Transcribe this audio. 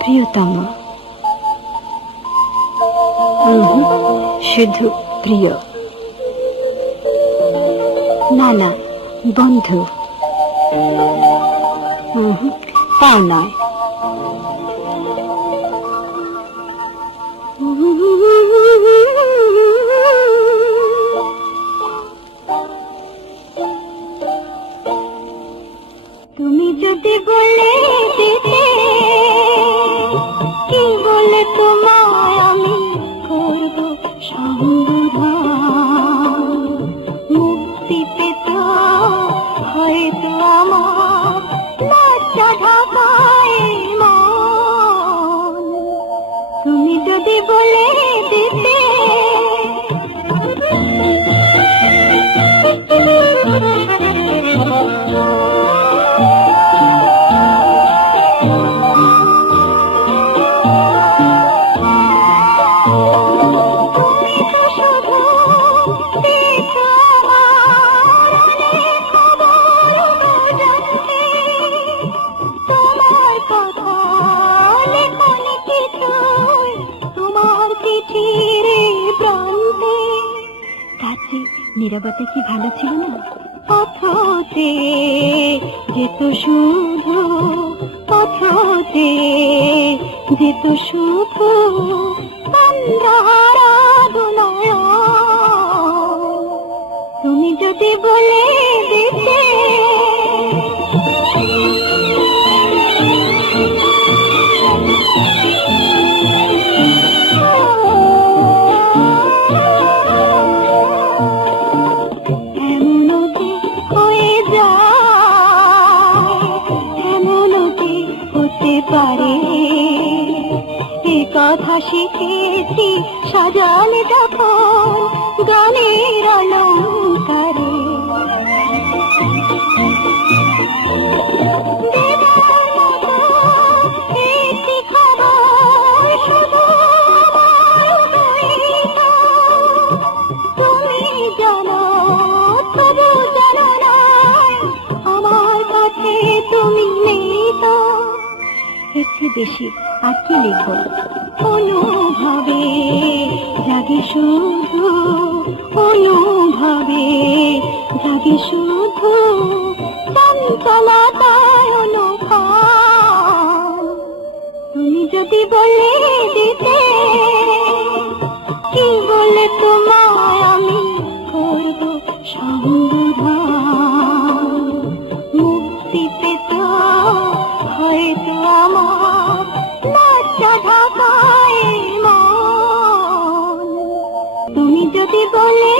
প্রিয়তমা, শুধু প্রিয়, না না বন্ধু, তাও নয়। তুমি যদি বলে দিতে কি বলে তোমায় আমি করব সন্ধান, মুক্তি পেত হয়তো আমার লজ্জা ঢাকায় মন। তুমি যদি বলে দিতে নীরবতা কি ভালো ছিল না? পথতে যেত শুধু, পথতে যেত শুধু অন্ধকার নয়ন। তুমি যদি বলে দিতে পারে, এ কথা শিখেছি সাজালে তখন গানের অলঙ্কারে। তুমি জানো তবু জানো না আমার কাছে তুমি নেই তো। এসে বেশি আর কি লিখব? অনুভবে জাগে শুধু, অনুভবে জাগে শুধু চঞ্চলতায় অনুভব। তুমি যদি বলে দিতে কি বলে তোমায় আমি করব সন্ধান, মুক্তি পেত হয়তো আমার লজ্জা ঢাকায় মন। তুমি যদি বলে